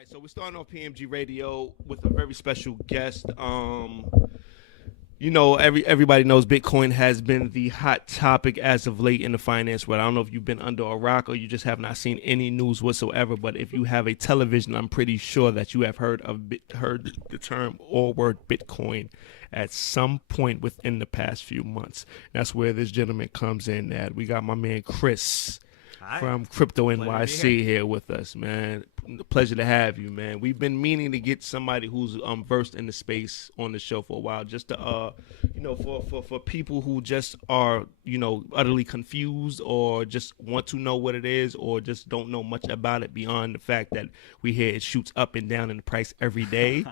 right, so we're starting off PMG Radio with a very special guest. Everybody knows Bitcoin has been the hot topic as of late in the finance world. I don't know if you've been under a rock or you just have not seen any news whatsoever. But if you have a television, I'm pretty sure that you have heard the term or word Bitcoin at some point within the past few months. That's where this gentleman comes in. That we got my man Chris. Hi. From Crypto Pleasure to NYC be here with us, man. Pleasure to have you, man. We've been meaning to get somebody who's versed in the space on the show for a while, just to for people who just are utterly confused or just want to know what it is or just don't know much about it beyond the fact that we hear it shoots up and down in the price every day.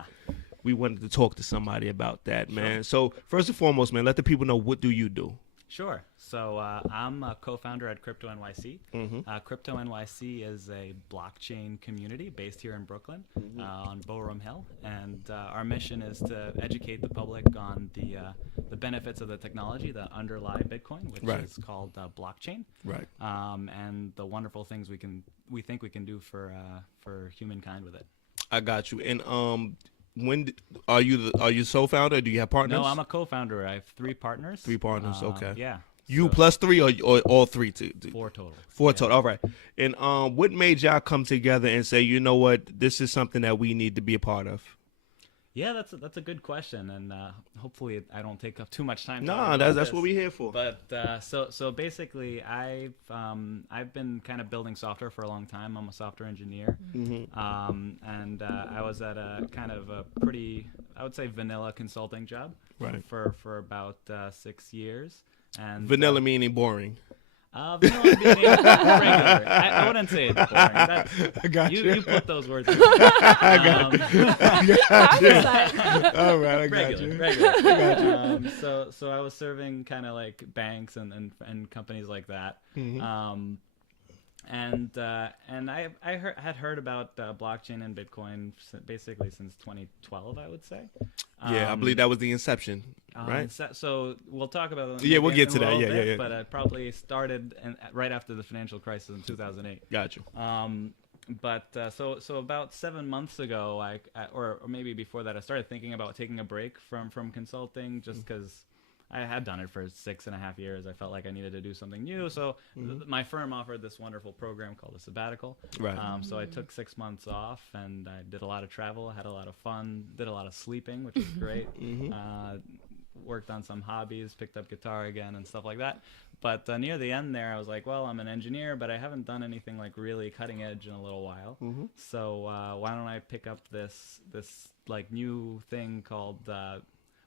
We wanted to talk to somebody about that, man. So first and foremost, man, let the people know, what do you do? Sure. So I'm a co-founder at Crypto NYC. Crypto NYC is a blockchain community based here in Brooklyn on Boerum Hill, and our mission is to educate the public on the benefits of the technology that underlie Bitcoin, which is called blockchain, and the wonderful things we think we can do for humankind with it. I got you. And are you sole founder? Or do you have partners? No, I'm a co-founder. I have 3 partners. 3 partners. Okay. Yeah. You plus 3 or all 3? 4 total. 4 total. All right. And what made y'all come together and say, you know what, this is something that we need to be a part of? Yeah, that's a good question, and hopefully I don't take up too much time. No, that's what we're here for. But so basically, I've been kind of building software for a long time. I'm a software engineer, and I was at a kind of a pretty, I would say, vanilla consulting job for about 6 years. And vanilla meaning boring. Vanilla meaning regular. I wouldn't say it's boring. I got you. You put those words in. I got you. All right, I got you. Regular. I got you. So I was serving kind of like banks and companies like that. And I had heard about blockchain and Bitcoin basically since 2012, I would say. Yeah, I believe that was the inception, right? So we'll talk about that. Yeah, we'll get to that. Yeah. But I probably started right after the financial crisis in 2008. Gotcha. So about 7 months ago, or maybe before that, I started thinking about taking a break from consulting, just because I had done it for 6.5 years. I felt like I needed to do something new. So my firm offered this wonderful program called a sabbatical. Right. So I took 6 months off, and I did a lot of travel, had a lot of fun, did a lot of sleeping, which was great. Worked on some hobbies, picked up guitar again and stuff like that. But near the end there, I was like, well, I'm an engineer, but I haven't done anything like really cutting edge in a little while. So why don't I pick up this like new thing called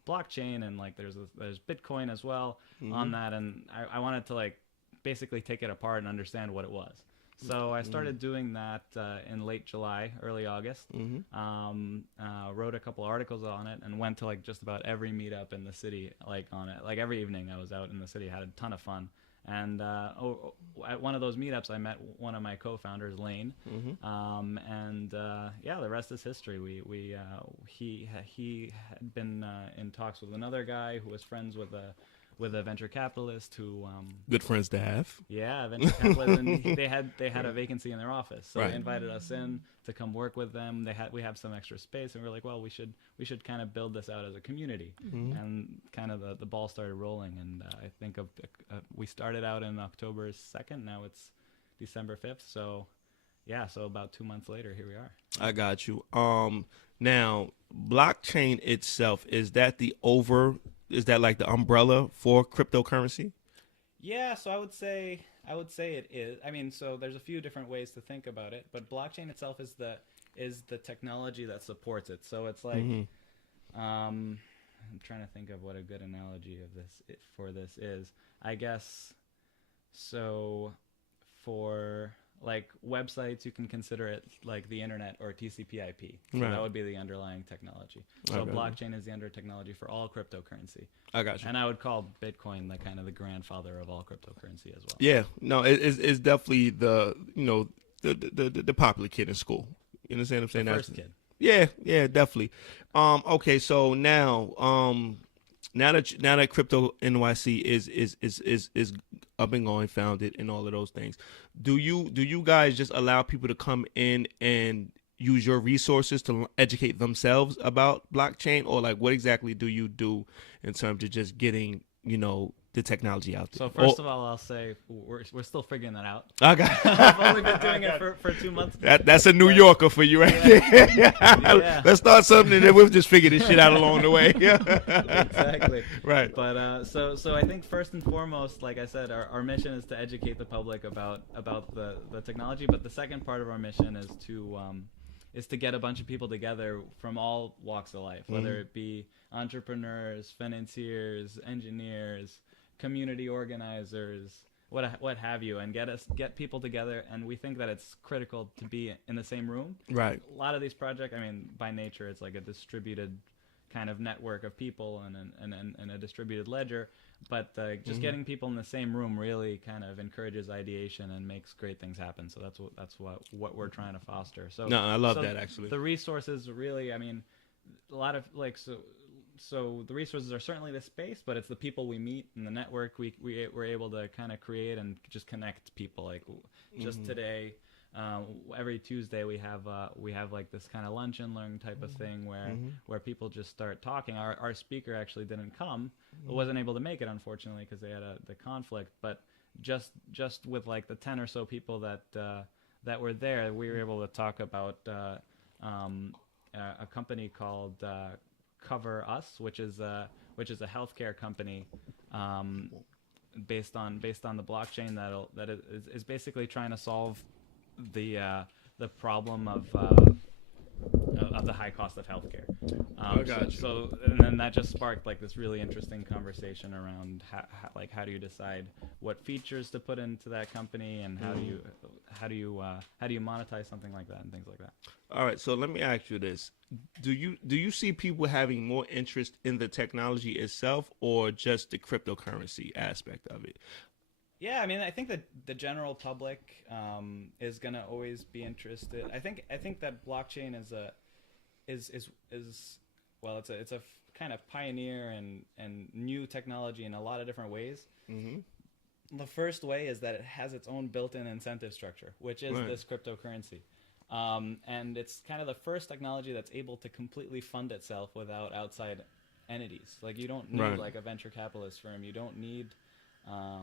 blockchain, and like there's Bitcoin as well on that, and I wanted to like basically take it apart and understand what it was. So I started doing that in late July, early August. Wrote a couple articles on it and went to like just about every meetup in the city, like on it. Like every evening I was out in the city, had a ton of fun. And at one of those meetups, I met one of my co-founders, Lane, and the rest is history. He had been in talks with another guy who was friends with a venture capitalist who good friends to have. Yeah, venture capitalist, and they had a vacancy in their office, so they invited us in to come work with them. We have some extra space, and we're like, well, we should kind of build this out as a community, and kind of the ball started rolling. And I think we started out in October 2nd. Now it's December 5th. So yeah, so about 2 months later, here we are. I got you. Now blockchain itself, is that like the umbrella for cryptocurrency? Yeah, so I would say it is. I mean, so there's a few different ways to think about it, but blockchain itself is the technology that supports it. So it's like I'm trying to think of what a good analogy of this is. I guess so for like websites, you can consider it like the internet or TCP/IP. So that would be the underlying technology. So blockchain is the under technology for all cryptocurrency. I got you. And I would call Bitcoin the kind of the grandfather of all cryptocurrency as well. Yeah, no, it's definitely the popular kid in school. You understand what I'm saying? The first kid. Yeah, definitely. Okay, so now that Crypto NYC is up and going, founded, and all of those things, do you guys just allow people to come in and use your resources to educate themselves about blockchain, or like what exactly do you do in terms of just getting, the technology out there? So first of all, I'll say we're still figuring that out. Okay. I've only been doing it for 2 months. That's a New Yorker for you right there. Yeah. Let's start something and then we'll just figure this shit out along the way. Exactly. Right. But so I think first and foremost, like I said, our mission is to educate the public about the technology. But the second part of our mission is to get a bunch of people together from all walks of life, whether it be entrepreneurs, financiers, engineers, community organizers, what have you, and get people together. And we think that it's critical to be in the same room. Right. A lot of these projects, I mean, by nature, it's like a distributed kind of network of people and a distributed ledger. But just getting people in the same room really kind of encourages ideation and makes great things happen. So that's what we're trying to foster. So no, I love that actually. The resources really, I mean, a lot of like so the resources are certainly the space, but it's the people we meet and the network we're able to kind of create and just connect people. Like just today, every Tuesday we have like this kind of lunch and learn type of thing where people just start talking. Our speaker actually didn't come, wasn't able to make it unfortunately because they had the conflict. But just with like the 10 or so people that were there, we were able to talk about a company called Cover Us, which is a healthcare company based on the blockchain that is basically trying to solve the problem of the high cost of healthcare. So and then that just sparked like this really interesting conversation around how do you decide what features to put into that company, and how do you monetize something like that and things like that. All right, so let me ask you this: do you see people having more interest in the technology itself, or just the cryptocurrency aspect of it? Yeah, I mean, I think that the general public is going to always be interested. I think that blockchain is it's a kind of pioneer and new technology in a lot of different ways. Mm-hmm. The first way is that it has its own built-in incentive structure, which is this cryptocurrency. And it's kind of the first technology that's able to completely fund itself without outside entities. Like you don't need like a venture capitalist firm. You don't need a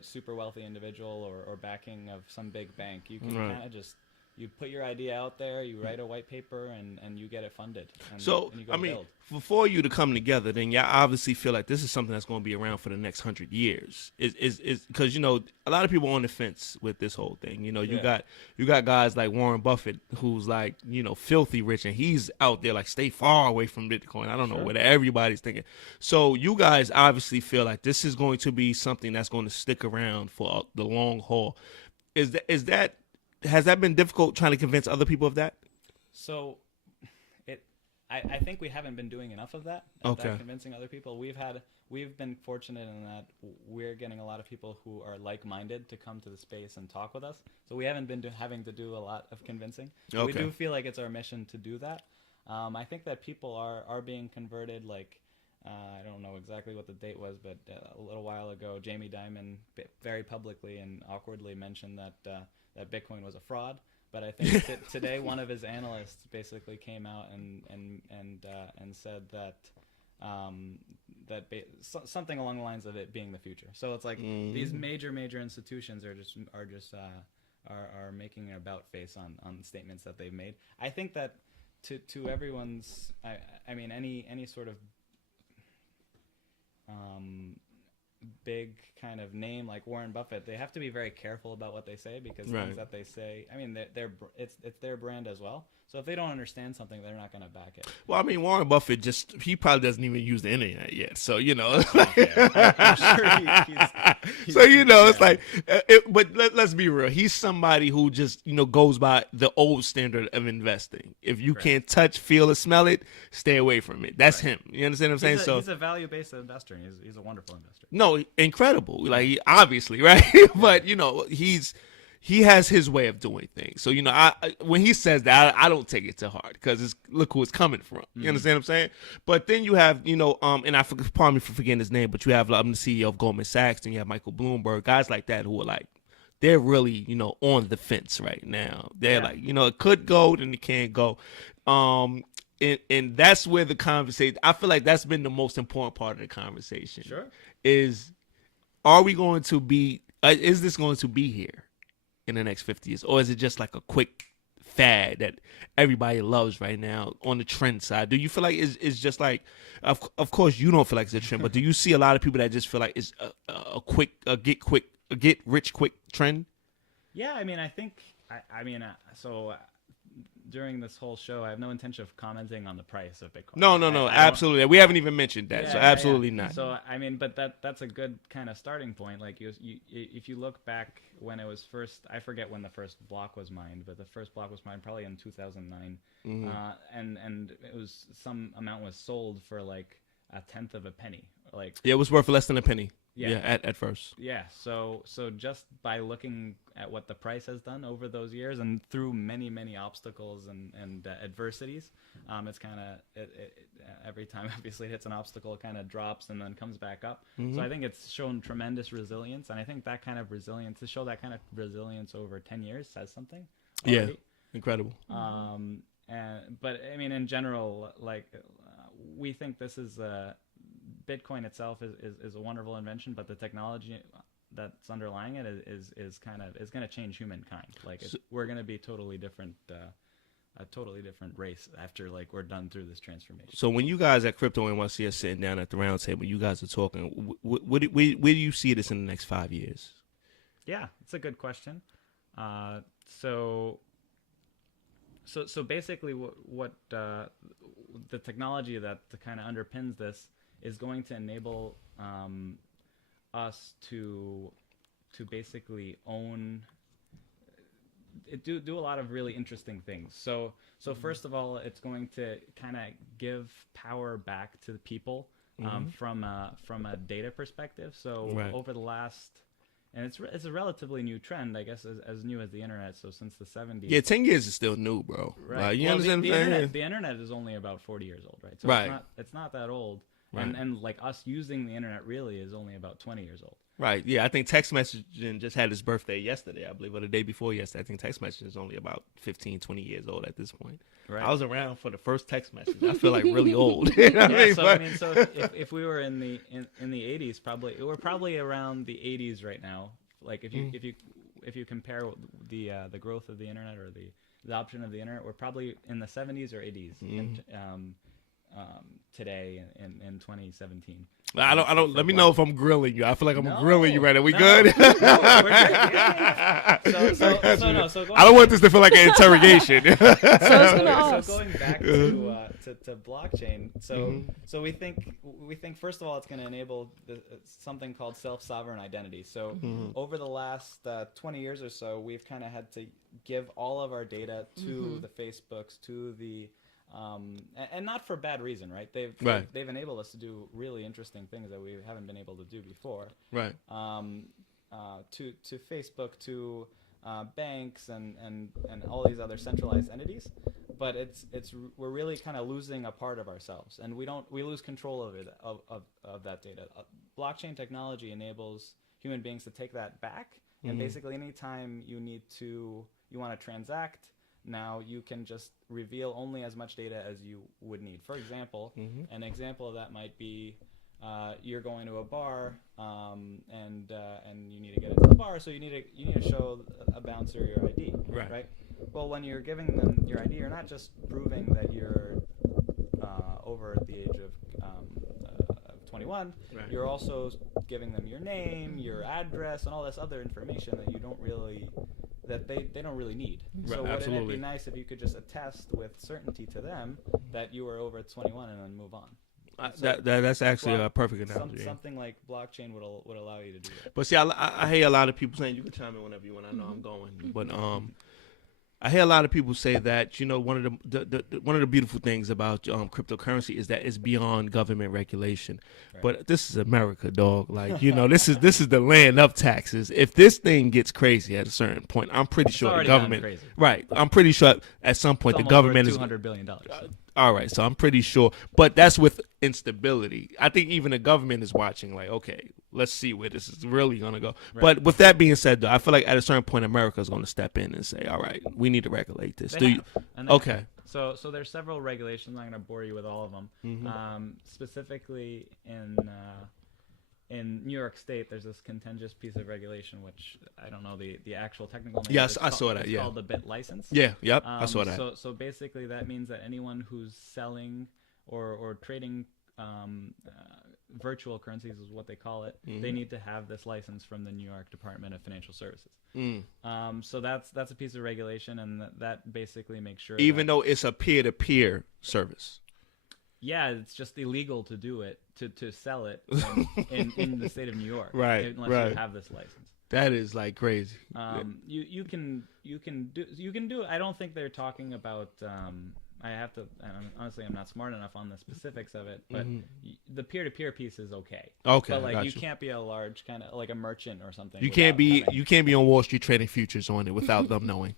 super wealthy individual or backing of some big bank. You can kind of just you put your idea out there, you write a white paper, and you get it funded. And you go I mean, build. for you to come together, then y'all obviously feel like this is something that's going to be around for the next 100 years. Is because a lot of people are on the fence with this whole thing. You got guys like Warren Buffett, who's like filthy rich, and he's out there like stay far away from Bitcoin. I don't know what everybody's thinking. So you guys obviously feel like this is going to be something that's going to stick around for the long haul. Has that been difficult trying to convince other people of that? So, I think we haven't been doing enough of that. Convincing other people. We've been fortunate in that we're getting a lot of people who are like-minded to come to the space and talk with us. So we haven't been having to do a lot of convincing. We do feel like it's our mission to do that. I think that people are being converted. Like I don't know exactly what the date was, but a little while ago, Jamie Dimon very publicly and awkwardly mentioned that Bitcoin was a fraud. But I think today one of his analysts basically came out and said that something along the lines of it being the future. So it's like these major institutions are making an about face on statements that they've made. I think that to everyone's I mean any sort of big kind of name like Warren Buffett, they have to be very careful about what they say, because things that they say, I mean, it's their brand as well. So if they don't understand something, they're not going to back it. Well, I mean, Warren Buffett he probably doesn't even use the internet yet. So, I'm sure so, it's like, but let's be real. He's somebody who just, goes by the old standard of investing. If you can't touch, feel, or smell it, stay away from it. That's him. You understand what I'm saying? He's a value-based investor. He's a wonderful investor. No, incredible. Like, obviously, right? But, he has his way of doing things. So, when he says that, I don't take it to heart, because look who it's coming from. You understand what I'm saying? But then you have, and pardon me for forgetting his name, but you have the CEO of Goldman Sachs, and you have Michael Bloomberg, guys like that who are like they're really, on the fence right now. They're Yeah. like, it could go, then it can't go. And that's where the conversation, I feel like that's been the most important part of the conversation. Sure. Is is this going to be here in the next 50 years? Or is it just like a quick fad that everybody loves right now on the trend side? Do you feel like it's just like, of course you don't feel like it's a trend, but do you see a lot of people that just feel like it's a get rich quick trend? Yeah, I mean, I think, during this whole show, I have no intention of commenting on the price of Bitcoin. No, absolutely. We haven't even mentioned that, so absolutely not. So, I mean, but that's a good kind of starting point. Like, if you look back when it was first, I forget when the first block was mined, but the first block was mined probably in 2009. And it was, some amount was sold for like a tenth of a penny. Like, it was worth less than a penny. Yeah, at first. Yeah, so just by looking at what the price has done over those years and through many obstacles and adversities, it's kind of every time obviously it hits an obstacle, it kind of drops and then comes back up. So I think it's shown tremendous resilience, and I think that kind of resilience, to show that kind of resilience over 10 years says something already. Yeah, incredible. But I mean, in general, like, we think this is Bitcoin itself is a wonderful invention, but the technology that's underlying it is going to change humankind. Like, we're going to be totally different, a totally different race after, like, we're done through this transformation. So when you guys at Crypto NYC are sitting down at the round table, you guys are talking, where do you see this in the next 5 years? Yeah, it's a good question. So basically, what the technology that kind of underpins this is going to enable us to basically own, do a lot of really interesting things. So first of all, it's going to kind of give power back to the people from a data perspective. So over the last, and it's a relatively new trend, I guess, as new as the internet. So since the 70s. Yeah, 10 years is still new, bro. Right. You understand what I'm saying? The internet is only about 40 years old, right? So it's not that old. Right. And like, us using the internet really is only about 20 years old. Right. Yeah, I think text messaging just had its birthday yesterday, I believe, or the day before yesterday. I think text messaging is only about 15, 20 years old at this point. Right. I was around for the first text message. I feel like really old. You know what I mean? So if we were in the 80s, we're probably around the 80s right now. Like, if you compare the growth of the internet or the adoption of the internet, we're probably in the 70s or 80s. Today in 2017. I don't. Let me know if I'm grilling you. I feel like I'm grilling you right now. We good? We're good. Yeah. So I don't want this to feel like an interrogation. So going back to blockchain. So we think first of all, it's going to enable something called self-sovereign identity. So over the last 20 years or so, we've kind of had to give all of our data to the Facebooks, to the and not for bad reason, right? They've enabled us to do really interesting things that we haven't been able to do before. Right. To Facebook, to banks, and all these other centralized entities, but we're really kind of losing a part of ourselves, and we lose control of it of that data. Blockchain technology enables human beings to take that back, and basically anytime you want to transact. Now you can just reveal only as much data as you would need. For example, an example of that might be you're going to a bar and you need to get into the bar, so you need to show a bouncer your ID, right? Well, when you're giving them your ID, you're not just proving that you're over the age of 21. Right. You're also giving them your name, your address, and all this other information that you don't really. That they don't really need. So wouldn't it be nice if you could just attest with certainty to them that you were over 21 and then move on? That's actually a perfect analogy. Something like blockchain would allow you to do that. But see, I hear a lot of people saying, you can chime in whenever you want. I know I'm going, but I hear a lot of people say that, one of the beautiful things about cryptocurrency is that it's beyond government regulation. Right. But this is America, dog. Like, this is the land of taxes. If this thing gets crazy at a certain point, I'm pretty sure the government. Right. I'm pretty sure at some point the government $200 billion. All right, so I'm pretty sure, but that's with instability. I think even the government is watching, like, okay, let's see where this is really gonna go. Right. But with that being said, though, I feel like at a certain point, America is gonna step in and say, all right, we need to regulate this. They have, and they Okay. have. So there's several regulations. I'm going to bore you with all of them. Specifically in New York State, there's this contentious piece of regulation, which I don't know the actual technical name. Yes, I saw that. It's Yeah, called the bit license. yeah, yep, I saw that. So basically, that means that anyone who's selling or trading virtual currencies is what they call it. They need to have this license from the New York Department of Financial Services. So that's a piece of regulation, and that basically makes sure. Even though it's a peer-to-peer service. Yeah, it's just illegal to do it, to sell it in the state of New York, Right, unless you have this license. That is like crazy. You can do it. I don't think they're talking about. I have to. And honestly, I'm not smart enough on the specifics of it, but the peer-to-peer piece is okay. Okay, but like got you you. can't be a large kind of like a merchant or something. You can't be having- you can't be on Wall Street trading futures on it without them knowing.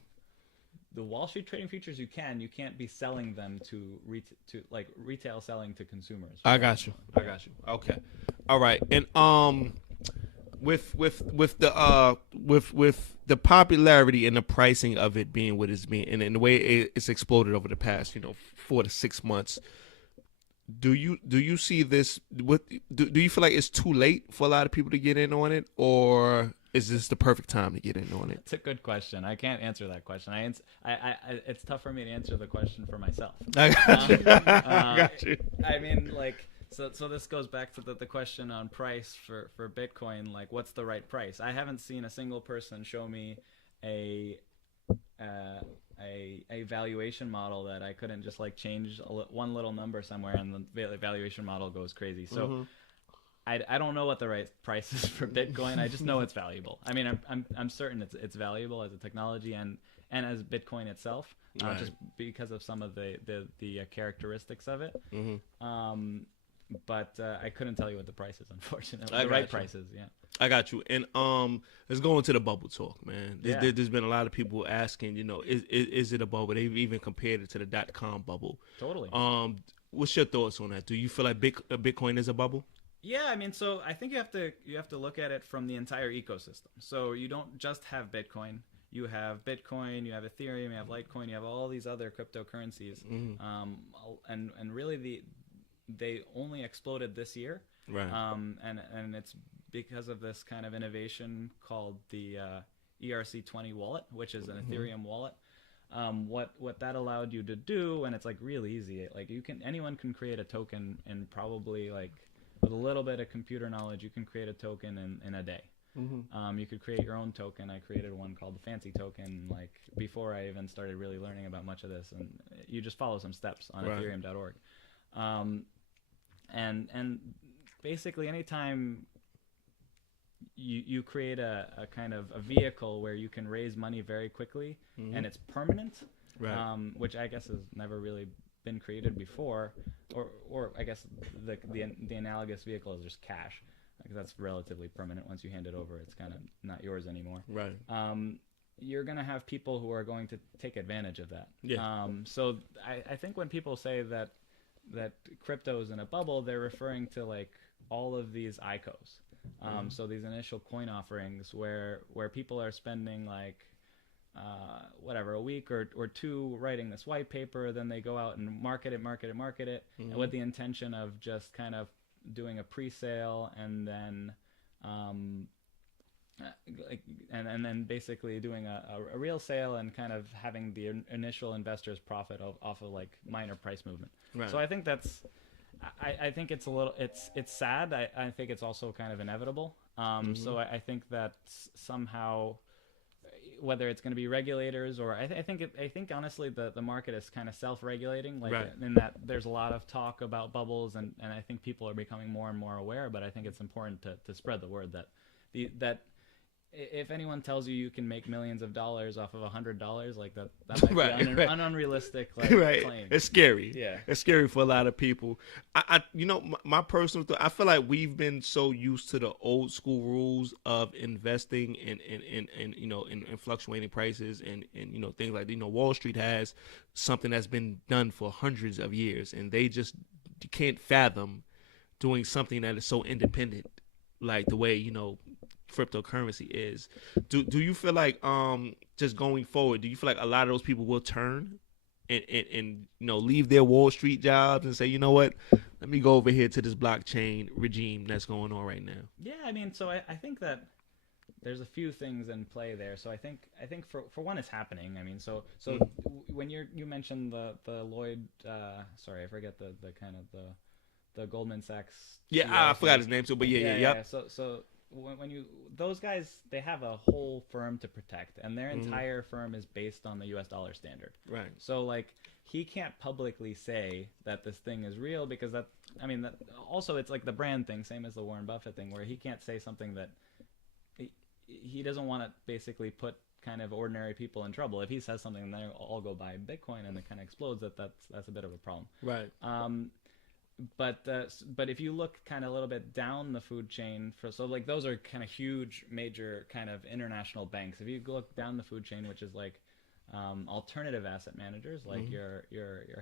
The Wall Street trading futures you can. You can't be selling them to retail selling to consumers. I got you. Okay. All right. And with the popularity and the pricing of it being what it's being, and the way it's exploded over the past 4 to 6 months, do you see this? Do you feel like it's too late for a lot of people to get in on it, or is this the perfect time to get in on it? It's a good question. I can't answer that question. It's tough for me to answer the question for myself. I got you. I got you. I mean, like, so this goes back to the question on price for Bitcoin. Like, what's the right price? I haven't seen a single person show me a valuation model that I couldn't just like change one little number somewhere and the valuation model goes crazy. So. I don't know what the right price is for Bitcoin. I just know it's valuable. I mean, I'm certain it's valuable as a technology and as Bitcoin itself, Right. just because of some of the characteristics of it. But I couldn't tell you what the price is, unfortunately. The right prices, yeah. I got you. And let's go into the bubble talk, man. Yeah. There's been a lot of people asking, is it a bubble? They've even compared it to the .com bubble. Totally. What's your thoughts on that? Do you feel like Bitcoin is a bubble? Yeah, I mean, so I think you have to look at it from the entire ecosystem. So you don't just have Bitcoin. You have Bitcoin, you have Ethereum, you have Litecoin, you have all these other cryptocurrencies. And really they only exploded this year. Right. And it's because of this kind of innovation called the ERC20 wallet, which is an Ethereum wallet. What that allowed you to do, and it's like really easy. Like anyone can create a token in probably like with a little bit of computer knowledge, you can create a token in a day. You could create your own token. I created one called the Fancy Token, like before I even started really learning about much of this. And you just follow some steps on Right. Ethereum.org. And basically, anytime you create a kind of a vehicle where you can raise money very quickly and it's permanent, Right. Which I guess has never really been created before, or I guess the analogous vehicle is just cash, because that's relatively permanent. Once you hand it over, it's kind of not yours anymore. Right. You're going to have people who are going to take advantage of that. Yeah. So I think when people say that crypto is in a bubble, they're referring to like all of these ICOs. So these initial coin offerings where people are spending like a week or two writing this white paper, then they go out and market it and with the intention of just kind of doing a pre-sale and then and then basically doing a real sale and kind of having the initial investors profit off of like minor price movement. Right. So I think I think it's a little it's sad. I think it's also kind of inevitable. So I think that somehow, whether it's going to be regulators or I think honestly the market is kind of self-regulating, like Right. in that there's a lot of talk about bubbles and I think people are becoming more and more aware, but I think it's important to spread the word that if anyone tells you you can make millions of dollars off of $100, like that might Right, be right. an unrealistic like Right. claim. It's scary. Yeah. It's scary for a lot of people. My personal thought, I feel like we've been so used to the old school rules of investing in fluctuating prices and things like, Wall Street has something that's been done for hundreds of years, and they just can't fathom doing something that is so independent, like the way, cryptocurrency is. Do you feel like just going forward, do you feel like a lot of those people will turn and leave their Wall Street jobs and say, you know what, let me go over here to this blockchain regime that's going on right now? Yeah, I mean, so I think that there's a few things in play there. So I think for one, it's happening. I mean, so when you mentioned the Lloyd, sorry, I forget the kind of the Goldman Sachs. Yeah, CEO I forgot his name too, but yeah. Yeah. So when you those guys, they have a whole firm to protect, and their entire firm is based on the U.S. dollar standard. Right. So like he can't publicly say that this thing is real because that also it's like the brand thing, same as the Warren Buffett thing, where he can't say something that he doesn't want to basically put kind of ordinary people in trouble. If he says something and they all go buy Bitcoin and it kind of explodes, that's a bit of a problem. Right. But if you look kind of a little bit down the food chain, so like those are kind of huge, major kind of international banks. If you look down the food chain, which is like alternative asset managers, like your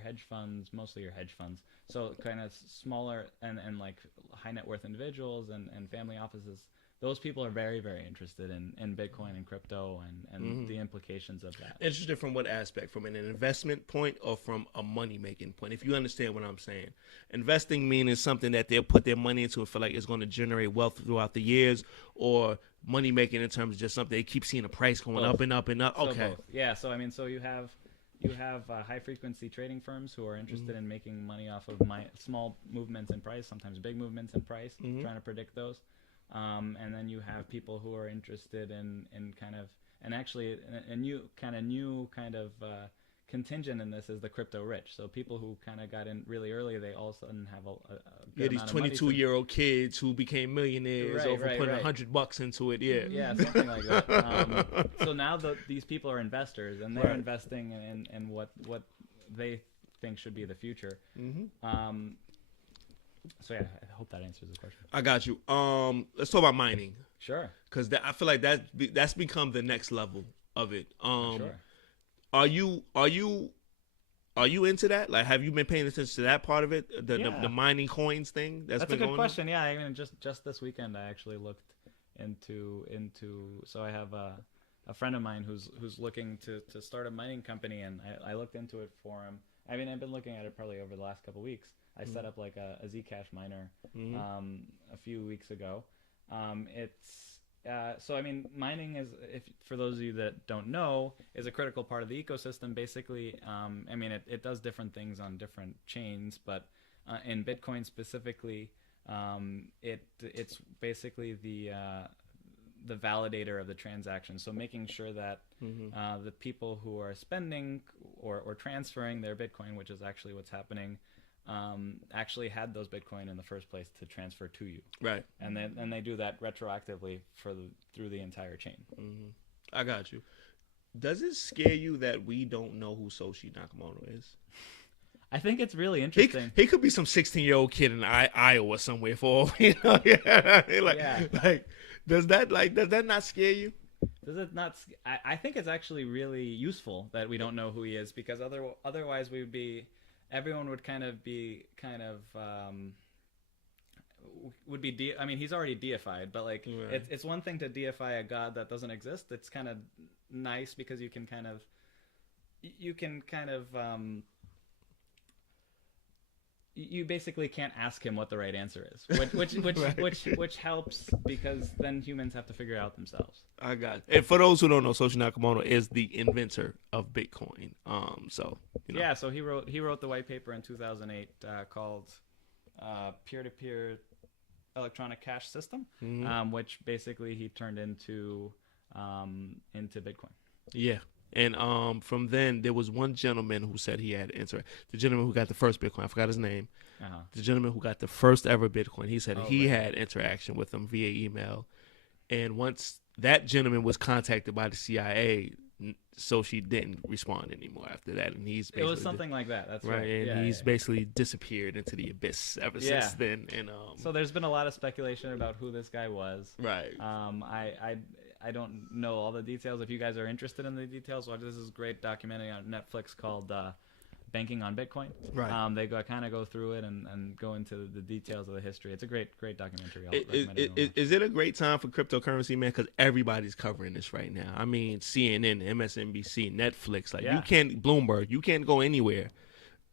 hedge funds, mostly your hedge funds. So kind of smaller and like high net worth individuals and family offices. Those people are very, very interested in Bitcoin and crypto and the implications of that. Interested from what aspect? From an investment point or from a money-making point? If you understand what I'm saying. Investing meaning something that they'll put their money into and feel like it's going to generate wealth throughout the years, or money-making in terms of just something they keep seeing the price going up and up and up. Okay. Both. Yeah, so I mean, so you have high-frequency trading firms who are interested in making money off of small movements in price, sometimes big movements in price, trying to predict those. And then you have people who are interested in kind of, and actually a new kind of contingent in this is the crypto rich. So people who kind of got in really early, they all of a sudden have a good these amount of money 22-year-old kids who became millionaires over putting $100 into it. Yeah, something like that. So now these people are investors, and they're investing in what they think should be the future. So yeah, I hope that answers the question. I got you. Let's talk about mining. Sure. Because I feel like that's become the next level of it. Sure. Are you into that? Like, have you been paying attention to that part of it? The mining coins thing that's been a good going question. Yeah, I mean, just this weekend I actually looked into. So I have a friend of mine who's looking to start a mining company, and I looked into it for him. I mean, I've been looking at it probably over the last couple of weeks. I set up like a Zcash miner a few weeks ago. So I mean, mining is, for those of you that don't know, is a critical part of the ecosystem. Basically, I mean, it does different things on different chains, but in Bitcoin specifically, it's basically the validator of the transaction. So making sure that the people who are spending or transferring their Bitcoin, which is actually what's happening, actually had those Bitcoin in the first place to transfer to you. Right. And then they do that retroactively through the entire chain. I got you. Does it scare you that we don't know who Satoshi Nakamoto is? I think it's really interesting. He could be some 16-year-old kid in Iowa somewhere for all like does that not scare you? Does it not? I think it's actually really useful that we don't know who he is, because otherwise everyone would I mean, he's already deified, but like it's one thing to deify a god that doesn't exist. It's kind of nice because you can kind of you basically can't ask him what the right answer is, which helps, because then humans have to figure it out themselves. I got it. And for those who don't know, Satoshi Nakamoto is the inventor of Bitcoin. So he wrote the white paper in 2008 called Peer-to-Peer Electronic Cash System, which basically he turned into Bitcoin. Yeah. And from then, there was one gentleman who said he had the gentleman who got the first Bitcoin. I forgot his name. The gentleman who got the first ever Bitcoin. He said he had interaction with him via email. And once that gentleman was contacted by the CIA, so she didn't respond anymore after that, and he's basically, it was something like that. That's right. And yeah, he's basically disappeared into the abyss ever since then. And so there's been a lot of speculation about who this guy was. Right. I don't know all the details. If you guys are interested in the details, watch this is a great documentary on Netflix called Banking on Bitcoin. Right. They kind of go through it and go into the details of the history. It's a great documentary. Is it a great time for cryptocurrency, man? Because everybody's covering this right now. I mean, CNN, MSNBC, Netflix, like you can't, Bloomberg, you can't go anywhere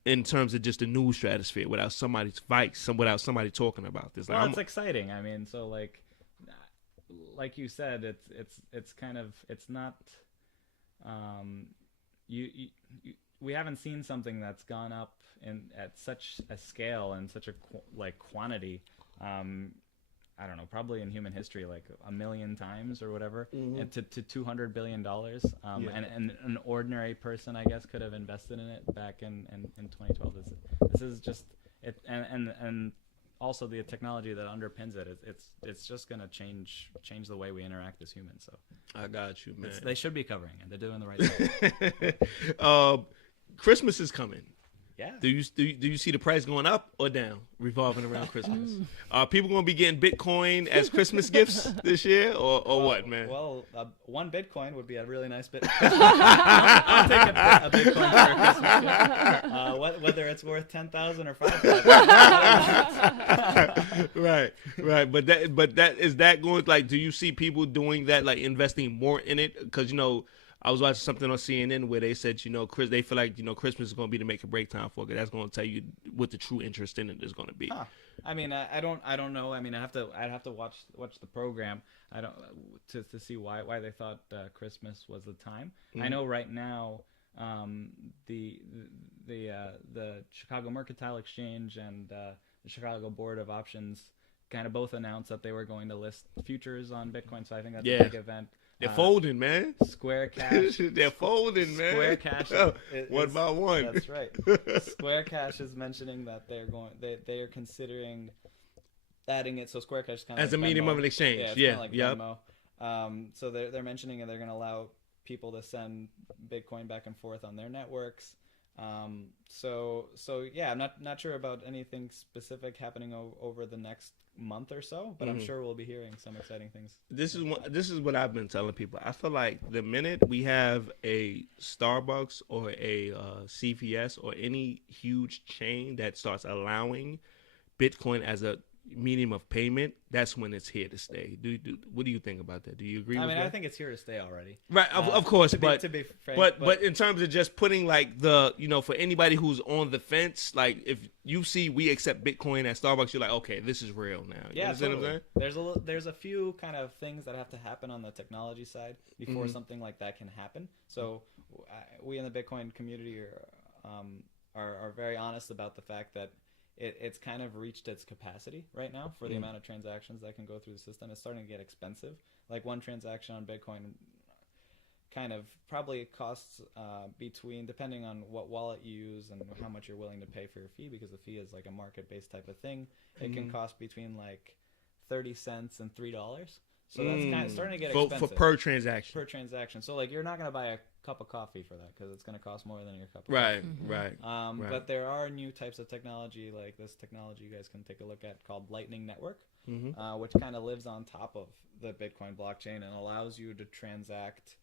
in terms of just the news stratosphere without somebody's without somebody talking about this. Well, it's exciting. I mean, so like you said, it's kind of, it's not, we haven't seen something that's gone up at such a scale and such a quantity. I don't know, probably in human history, like 1 million times or whatever, to $200 billion. And an ordinary person, I guess, could have invested in it back in 2012. This is just it, and also the technology that underpins it. It's just gonna change the way we interact as humans. So I got you, man. They should be covering it. They're doing the right thing. Christmas is coming. Yeah. Do you see the price going up or down, revolving around Christmas? Are people going to be getting Bitcoin as Christmas gifts this year, or what, man? Well, 1 Bitcoin would be a really nice bit. I'll take a Bitcoin for a Christmas gift. Whether it's worth 10,000 or 5,000. Right. But that is that going, like, do you see people doing that, like investing more in it? Because I was watching something on CNN where they said, they feel like, Christmas is going to be the make or break time for it. That's going to tell you what the true interest in it is going to be. Huh. I mean, I don't know. I mean, I'd have to watch the program. I don't to see why they thought Christmas was the time. I know right now, the Chicago Mercantile Exchange and the Chicago Board of Options kind of both announced that they were going to list futures on Bitcoin. So I think that's a big event. They're folding, man. Square Cash. They're folding, man. Square Cash. One by one. That's right. Square Cash is mentioning that they are considering adding it. So Square Cash is kind of as a medium of an exchange. Yeah. Kind of like Venmo. So they're mentioning that they're going to allow people to send Bitcoin back and forth on their networks. So yeah, I'm not sure about anything specific happening over the next month or so, but I'm sure we'll be hearing some exciting things. This is what I've been telling people. I feel like the minute we have a Starbucks or a CVS or any huge chain that starts allowing Bitcoin as a medium of payment, that's when it's here to stay. What do you think about that? Do you agree with that? I think it's here to stay already. Right, of course, to be frank, but in terms of just putting like for anybody who's on the fence, like if you see we accept Bitcoin at Starbucks, you're like, okay, this is real now. You understand what I'm saying? There's a few kind of things that have to happen on the technology side before something like that can happen. So we in the Bitcoin community are very honest about the fact that it's kind of reached its capacity right now for the amount of transactions that can go through the system. It's starting to get expensive. Like one transaction on Bitcoin kind of probably costs between, depending on what wallet you use and how much you're willing to pay for your fee, because the fee is like a market-based type of thing. It can cost between like 30 cents and $3. So that's kind of starting to get expensive. For per transaction. Per transaction. So like you're not going to buy a cup of coffee for that because it's going to cost more than your cup of coffee. Right. Right. But there are new types of technology, like this technology you guys can take a look at called Lightning Network, which kind of lives on top of the Bitcoin blockchain and allows you to transact,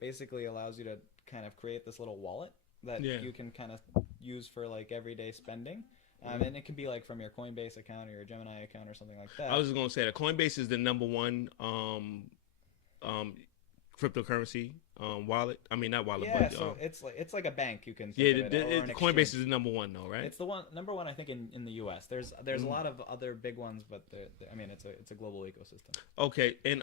basically allows you to kind of create this little wallet that you can kind of use for like everyday spending. And it can be like from your Coinbase account or your Gemini account or something like that. I was just going to say that Coinbase is the number one cryptocurrency wallet. I mean, not wallet, but so it's like a bank. You can think of it, Coinbase is the number one, though, right? It's the number one, I think, in the U.S. There's a lot of other big ones, but I mean, it's a global ecosystem. Okay, and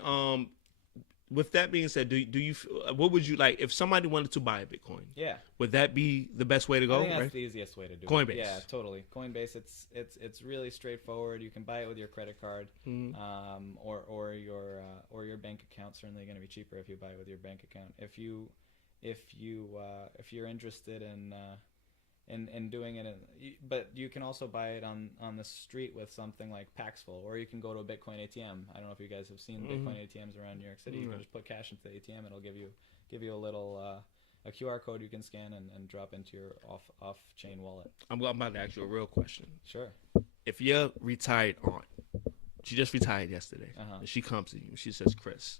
with that being said, do you what would you like if somebody wanted to buy a Bitcoin? Yeah, would that be the best way to go? I think that's the easiest way to do Coinbase. it. Yeah, totally. Coinbase, it's really straightforward. You can buy it with your credit card, or your bank account. Certainly going to be cheaper if you buy it with your bank account. If you're interested in doing it. But you can also buy it on the street with something like Paxful, or you can go to a Bitcoin ATM. I don't know if you guys have seen Bitcoin ATMs around New York City. You can just put cash into the ATM. It'll give you a little a QR code you can scan and drop into your off chain wallet. I'm about to ask you a real question. Sure. If your retired aunt, she just retired yesterday, and she comes to you and she says, Chris,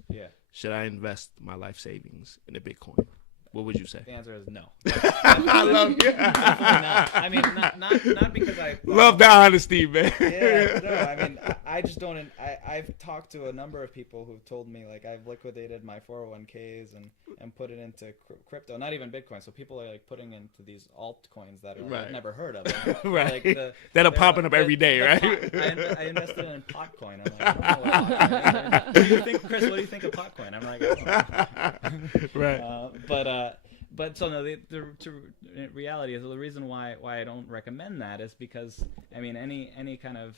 should I invest my life savings in a Bitcoin? What would you say? The answer is no. I love you. Not. I mean, not because I love the honesty, man. Yeah, no. I mean, I just don't. I've talked to a number of people who've told me like I've liquidated my 401ks and put it into crypto, not even Bitcoin. So people are like putting into these altcoins that are I've never heard of. Right. Like that are popping up every day, right? I invested in Potcoin. I'm like, I don't know what Potcoin is. What do you think, Chris? What do you think of Potcoin? I'm like, I don't know. Right. But so no, the reality is the reason why I don't recommend that is because I mean any kind of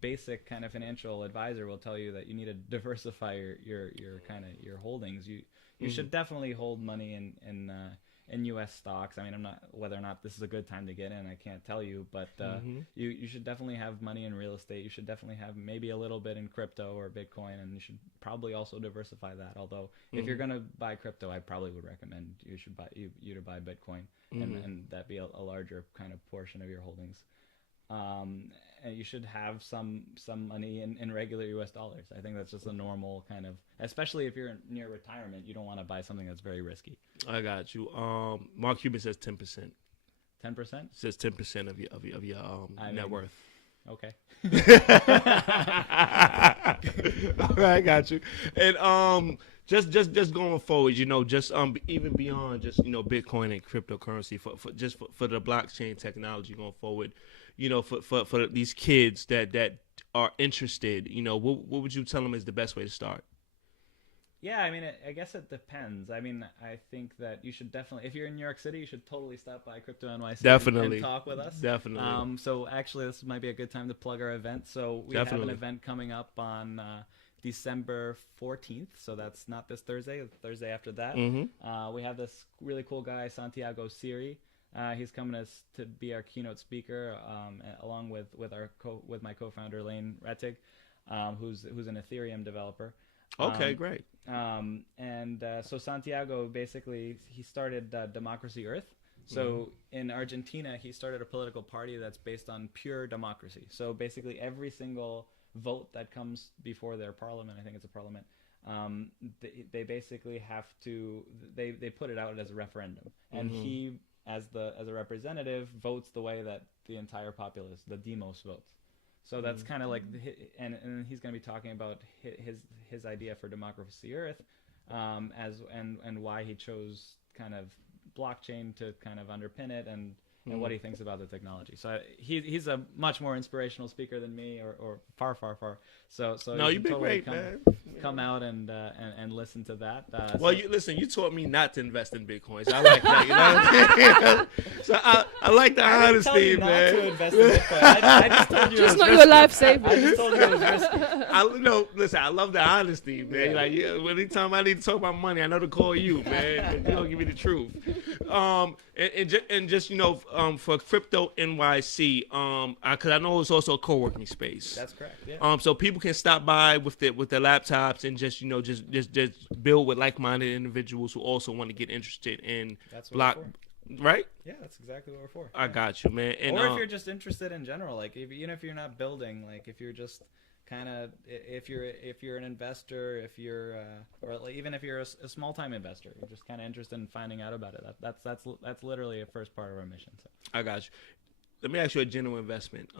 basic kind of financial advisor will tell you that you need to diversify your kind of your holdings. You should definitely hold money in U.S. stocks. I mean, I'm not whether or not this is a good time to get in. I can't tell you, but you should definitely have money in real estate. You should definitely have maybe a little bit in crypto or Bitcoin, and you should probably also diversify that. Although if you're gonna buy crypto, I probably would recommend you should buy you to buy Bitcoin, and that be a larger kind of portion of your holdings. And you should have some money in regular U.S. dollars. I think that's just a normal kind of, especially if you're near retirement, you don't want to buy something that's very risky. I got you. Mark Cuban says 10%. 10%? Says 10% of your net worth. Okay. All right, I got you. And just going forward, just even beyond just Bitcoin and cryptocurrency for the blockchain technology going forward, for these kids that are interested, what would you tell them is the best way to start? Yeah, I mean, I guess it depends. I mean, I think that you should definitely, if you're in New York City, you should totally stop by Crypto NYC and talk with us. Definitely. So actually, this might be a good time to plug our event. So we have an event coming up on December 14th. So that's not this Thursday, the Thursday after that. We have this really cool guy, Santiago Siri. He's coming to be our keynote speaker, along with my co-founder Lane Rettig, who's an Ethereum developer. Okay, great. So Santiago basically he started Democracy Earth. So in Argentina, he started a political party that's based on pure democracy. So basically, every single vote that comes before their parliament, I think it's a parliament, they basically have to they put it out as a referendum, and he as a representative votes the way that the entire populace, the demos, votes. So that's kind of like, and he's going to be talking about his idea for Democracy Earth, and why he chose kind of blockchain to kind of underpin it, and what he thinks about the technology. So he's a much more inspirational speaker than me, or far. So no, you've been totally great, man. Come out and listen to that. Well, you taught me not to invest in Bitcoins. I like that, So I like the honesty, man. Not to invest in Bitcoin. I just told you. Just not your life savings. I just told you it was risky. Listen, I love the honesty, man. Yeah. Like, anytime I need to talk about money, I know to call you, man. You don't give me the truth. And just for Crypto NYC, because I know it's also a co-working space. That's correct. Yeah. So people can stop by with their laptops and just build with like-minded individuals who also want to get interested in block. Right? Yeah, that's exactly what we're for. I got you, man. And, or if you're just interested in general, like even if you're not building, like if you're just kind of if you're an investor, if you're or even if you're a small time investor, you're just kind of interested in finding out about it. That's literally a first part of our mission. So. I got you. Let me ask you a general investment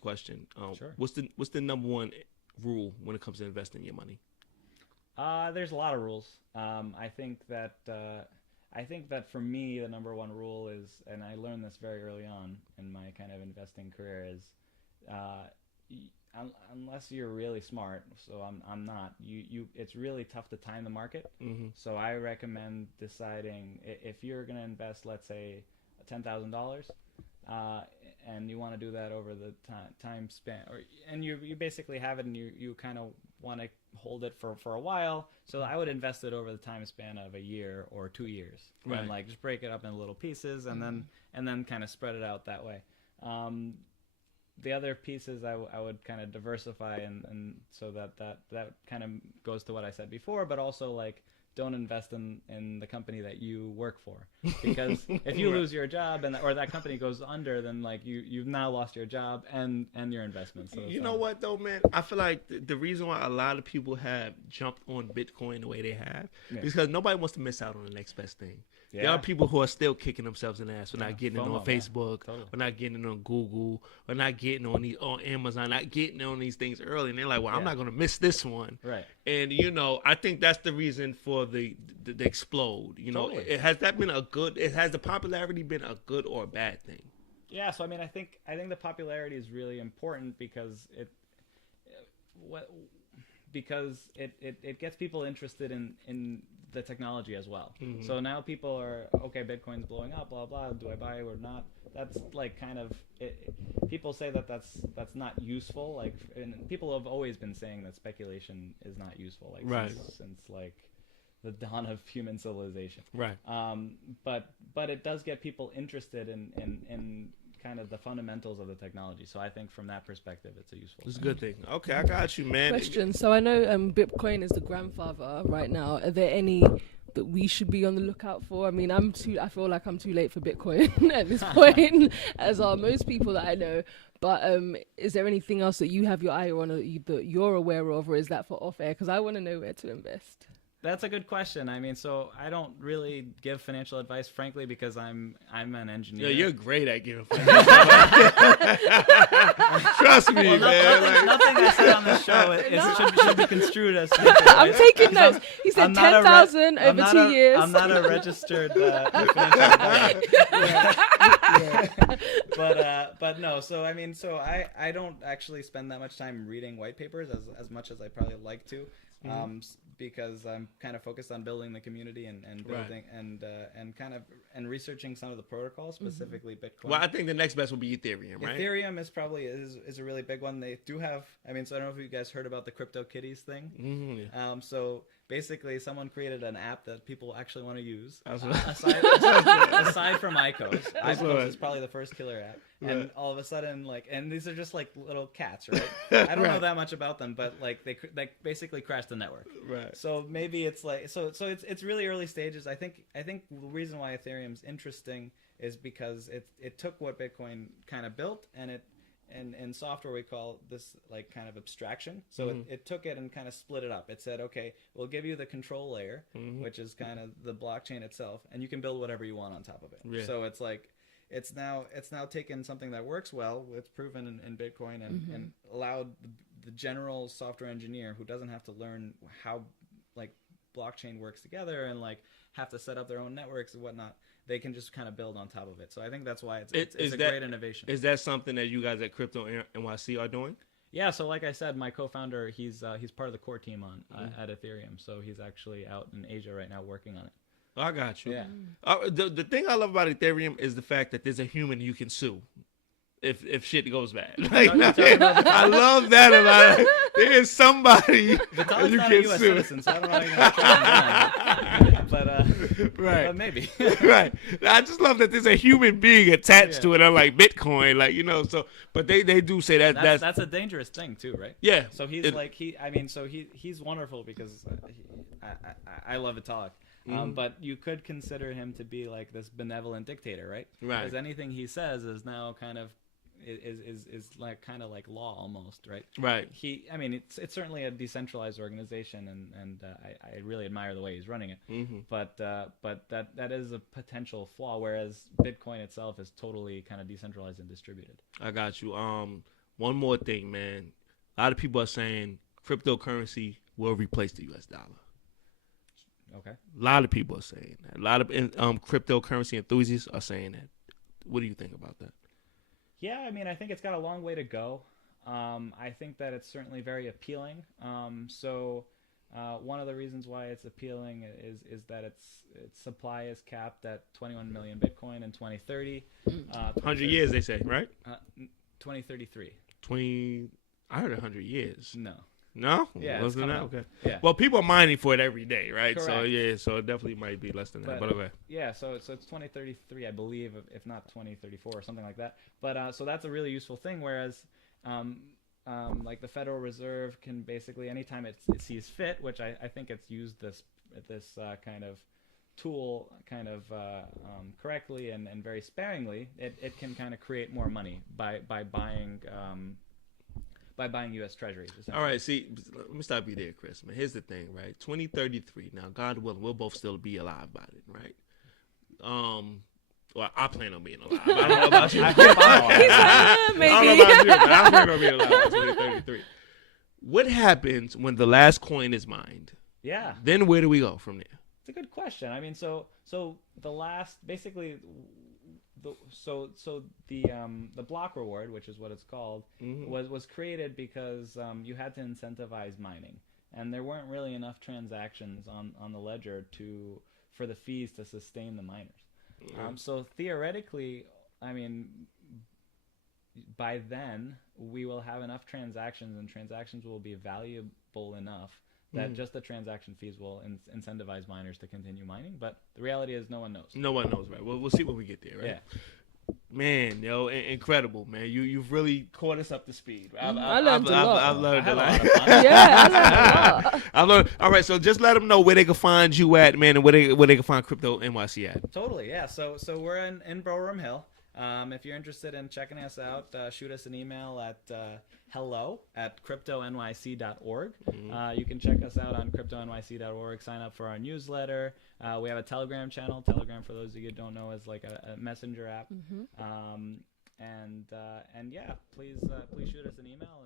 question. Sure. What's the number one rule when it comes to investing your money? There's a lot of rules. I think that for me, the number one rule is, and I learned this very early on in my kind of investing career, is unless you're really smart, so I'm not, it's really tough to time the market. So I recommend deciding if you're going to invest, let's say, $10,000, and you want to do that over the time span, and you basically have it, and you kind of want to hold it for a while. So I would invest it over the time span of a year or 2 years, right. and like just break it up into little pieces, and then kind of spread it out that way. The other pieces I would kind of diversify, and so that kind of goes to what I said before, but also like don't invest in the company that you work for, because if you lose your job or that company goes under, then like you've now lost your job and your investment. So you know what though, man? I feel like the reason why a lot of people have jumped on Bitcoin the way they have is because nobody wants to miss out on the next best thing. Yeah. There are people who are still kicking themselves in the ass for not getting it on Facebook, or not getting it on Google, or not getting on Amazon, not getting on these things early, and they're like, "Well, I'm not going to miss this one." Right. And I think that's the reason for the explode. Has the popularity been a good or a bad thing? Yeah. So I mean, I think the popularity is really important because it gets people interested in the technology as well. Mm-hmm. So now people are, okay, Bitcoin's blowing up, blah blah. Do I buy it or not? That's like kind of people say that's not useful. Like, and people have always been saying that speculation is not useful. Like right. since like the dawn of human civilization. Right. But it does get people interested in kind of the fundamentals of the technology. So I think from that perspective, it's a useful. It's a good thing. Okay, I got you, man. Question. So I know Bitcoin is the grandfather right now. Are there any that we should be on the lookout for? I mean, I feel like I'm too late for Bitcoin at this point, as are most people that I know. But is there anything else that you have your eye on that you're aware of, or is that for off air? Because I want to know where to invest. That's a good question. I mean, so I don't really give financial advice, frankly, because I'm an engineer. Yeah, you're great at giving financial advice. Trust me, man. Nothing I said on this show should be construed as. I'm taking notes. He said 10,000 over 2 years. I'm not a registered financial advisor. But no. So I mean, I don't actually spend that much time reading white papers as much as I probably like to. Because I'm kind of focused on building the community and building right. and researching some of the protocols, specifically Bitcoin. Well, I think the next best will be Ethereum, right? Ethereum is probably a really big one. They do have, I mean, so I don't know if you guys heard about the CryptoKitties thing. Mm-hmm. So basically, someone created an app that people actually want to use. Aside from ICOs. ICOs is probably the first killer app. Right. And all of a sudden, and these are just like little cats, right? I don't know that much about them, but like they basically crashed the network. Right. So maybe it's like so it's really early stages. I think the reason why Ethereum's interesting is because it took what Bitcoin kind of built and it. And in software, we call this like kind of abstraction. So it took it and kind of split it up. It said, okay, we'll give you the control layer, which is kind of the blockchain itself, and you can build whatever you want on top of it. Yeah. So it's like it's now taken something that works well, it's proven in Bitcoin, and allowed the general software engineer who doesn't have to learn how like blockchain works together and like have to set up their own networks and whatnot. They can just kind of build on top of it. So I think that's why it's a great innovation. Is that something that you guys at Crypto NYC are doing? Yeah. So like I said, my co-founder, he's part of the core team at Ethereum. So he's actually out in Asia right now working on it. I got you. Yeah. The thing I love about Ethereum is the fact that there's a human you can sue if shit goes bad. Like, I love that about it. There is somebody Vitalik's you not can a U.S. sue. citizen, so I don't know how you're going to try and do that. Right. But maybe. Right. I just love that there's a human being attached to it, unlike Bitcoin. Like, so, but they do say that's a dangerous thing too, right? Yeah. So he's he's wonderful because I love Vitalik. But you could consider him to be like this benevolent dictator, right? Right. Because anything he says is now kind of is like kind of like law almost, right? Right. It's certainly a decentralized organization, and I really admire the way he's running it. Mm-hmm. But that is a potential flaw, whereas Bitcoin itself is totally kind of decentralized and distributed. I got you. One more thing, man. A lot of people are saying cryptocurrency will replace the U.S. dollar. Okay. A lot of people are saying that. A lot of cryptocurrency enthusiasts are saying that. What do you think about that? Yeah, I think it's got a long way to go. I think that it's certainly very appealing. One of the reasons why it's appealing is that its supply is capped at 21 million Bitcoin in 2030. 100 years, they say, right? 2033. I heard 100 years. No. No? Yeah, Less it's than coming that? up. Okay. Yeah. Well, people are mining for it every day, right? So, Correct. yeah, so it definitely might be less than that. But okay. Yeah, so it's 2033, I believe, if not 2034 or something like that. But so that's a really useful thing. Whereas, like the Federal Reserve can basically anytime it sees fit, which I think it's used this kind of tool kind of correctly and very sparingly, it can kind of create more money by buying U.S. Treasuries. All right, see, let me stop you there, Chris. Man, here's the thing, right? 2033. Now, God willing, we'll both still be alive by it, right? Well, I plan on being alive. I don't know about you. Maybe. I don't know about you, but I plan on being alive by 2033. What happens when the last coin is mined? Yeah. Then where do we go from there? It's a good question. I mean, so the last basically, the block reward, which is what it's called, was created because you had to incentivize mining, and there weren't really enough transactions on the ledger for the fees to sustain the miners. So theoretically, I mean, by then we will have enough transactions, and transactions will be valuable enough that just the transaction fees will incentivize miners to continue mining. But the reality is no one knows. No one knows, right? We'll see when we get there, right? Yeah. Man, incredible, man. You've really caught us up to speed. I learned a lot. I've learned a lot. Yeah, I learned a lot. I learned. All right, so just let them know where they can find you at, man, and where they can find Crypto NYC at. Totally, yeah. So we're in Borough Hill. If you're interested in checking us out, shoot us an email at hello@cryptonyc.org. You can check us out on cryptonyc.org. Sign up for our newsletter. We have a Telegram channel. Telegram, for those of you who don't know, is like a messenger app. And yeah, please shoot us an email.